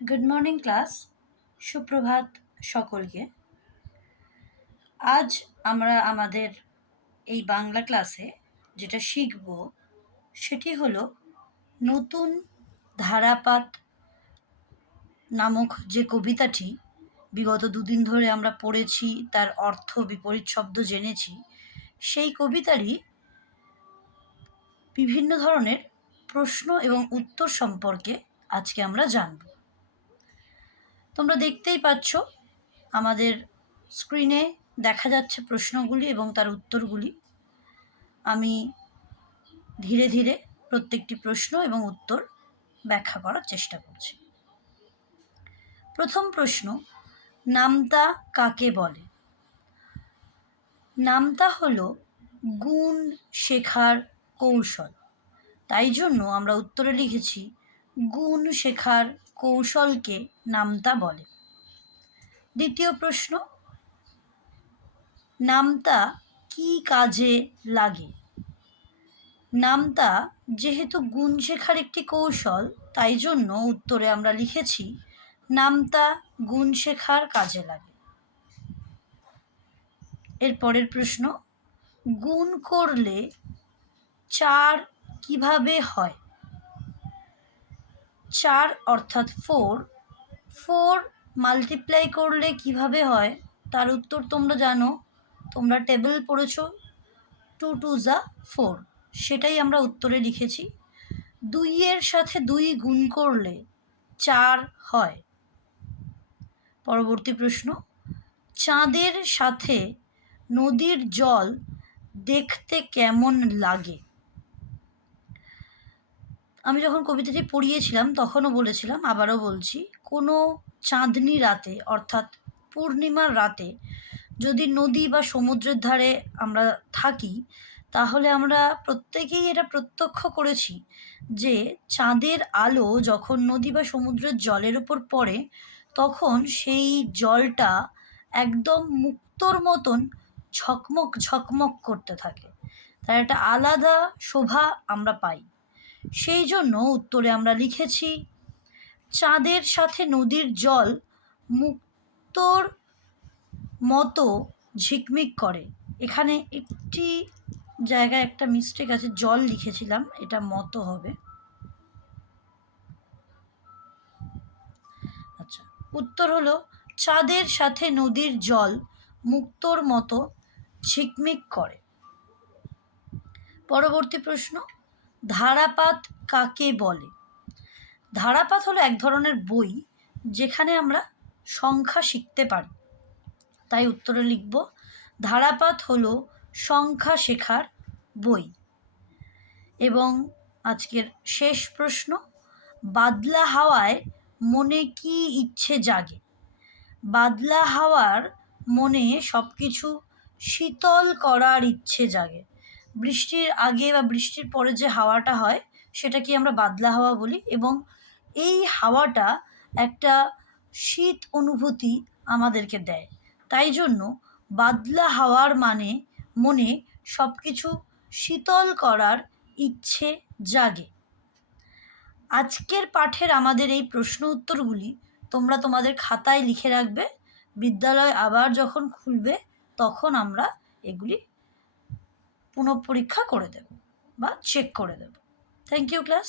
Good morning class, সুপ্রভাত সকলকে। আজ আমরা আমাদের এই বাংলা ক্লাসে যেটা শিখব সেটি হলো নতুন ধারাপাত নামক যে কবিতাটি বিগত দুদিন ধরে আমরা পড়েছি, তার অর্থ বিপরীত শব্দ জেনেছি। সেই কবিতারই বিভিন্ন ধরনের প্রশ্ন এবং উত্তর সম্পর্কে আজকে আমরা জানব। তোমরা দেখতেই পাচ্ছ আমাদের স্ক্রিনে দেখা যাচ্ছে প্রশ্নগুলি এবং তার উত্তরগুলি। আমি ধীরে ধীরে প্রত্যেকটি প্রশ্ন এবং উত্তর ব্যাখ্যা করার চেষ্টা করছি। প্রথম প্রশ্ন, নামতা কাকে বলে? নামতা হলো গুণ শেখার কৌশল, তাই জন্য আমরা উত্তরে লিখেছি গুণ শেখার কৌশলকে নামতা বলে। দ্বিতীয় প্রশ্ন, নামতা কি কাজে লাগে? নামতা যেহেতু গুণ শেখার একটি কৌশল, তাই জন্য উত্তরে আমরা লিখেছি নামতা গুণ শেখার কাজে লাগে। এর পরের প্রশ্ন, গুণ করলে 4 কিভাবে হয়? 4 অর্থাৎ 4 মাল্টিপ্লাই করলে কিভাবে হয় তার উত্তর তোমরা জানো, তোমরা টেবিল পড়েছ, 2 2 যা 4, সেটাই আমরা উত্তরে লিখেছি। 2 এর সাথে 2 গুণ করলে 4 হয়। পরবর্তী প্রশ্ন, চাঁদের সাথে নদীর জল দেখতে কেমন লাগে? আমি যখন কবিতাটি পড়িয়েছিলাম তখনও বলেছিলাম, আবারও বলছি, কোনো চাঁদনি রাতে অর্থাৎ পূর্ণিমার রাতে যদি নদী বা সমুদ্রের ধারে আমরা থাকি, তাহলে আমরা প্রত্যেকেই এটা প্রত্যক্ষ করেছি যে চাঁদের আলো যখন নদী বা সমুদ্রের জলের উপর পড়ে, তখন সেই জলটা একদম মুক্তোর মতন ঝকমক ঝকমক করতে থাকে, তার একটা আলাদা শোভা আমরা পাই। সেই জন্য উত্তরে আমরা লিখেছি চাঁদের সাথে নদীর জল মুক্তোর মতো ঝিকমিক করে। এখানে একটি জায়গায় একটা মিস্টেক আছে, জল লিখেছিলাম, এটা মতো হবে। আচ্ছা, উত্তর হলো চাঁদের সাথে নদীর জল মুক্তোর মতো ঝিকমিক করে। পরবর্তী প্রশ্ন, ধারাপাত কাকে বলে? ধারাপাত হলো এক ধরনের বই যেখানে আমরা সংখ্যা শিখতে পারি, তাই উত্তরে লিখব ধারাপাত হলো সংখ্যা শেখার বই। এবং আজকের শেষ প্রশ্ন, বাদলা হাওয়ায় মনে কি ইচ্ছে জাগে? বাদলা হাওয়ার মনে সব কিছু শীতল করার ইচ্ছে জাগে। বৃষ্টির আগে বা বৃষ্টির পরে যে হাওয়াটা হয় সেটাকে আমরা বাদলা হাওয়া বলি, এবং এই হাওয়াটা একটা শীত অনুভূতি আমাদেরকে দেয়। তাই জন্য বাদলা হাওয়ার মানে মনে সব কিছু শীতল করার ইচ্ছে জাগে। আজকের পাঠের আমাদের এই প্রশ্ন উত্তরগুলি তোমরা তোমাদের খাতায় লিখে রাখবে। বিদ্যালয় আবার যখন খুলবে তখন আমরা এগুলি পুনঃপরীক্ষা করে দেব বা চেক করে দেব। Thank you class.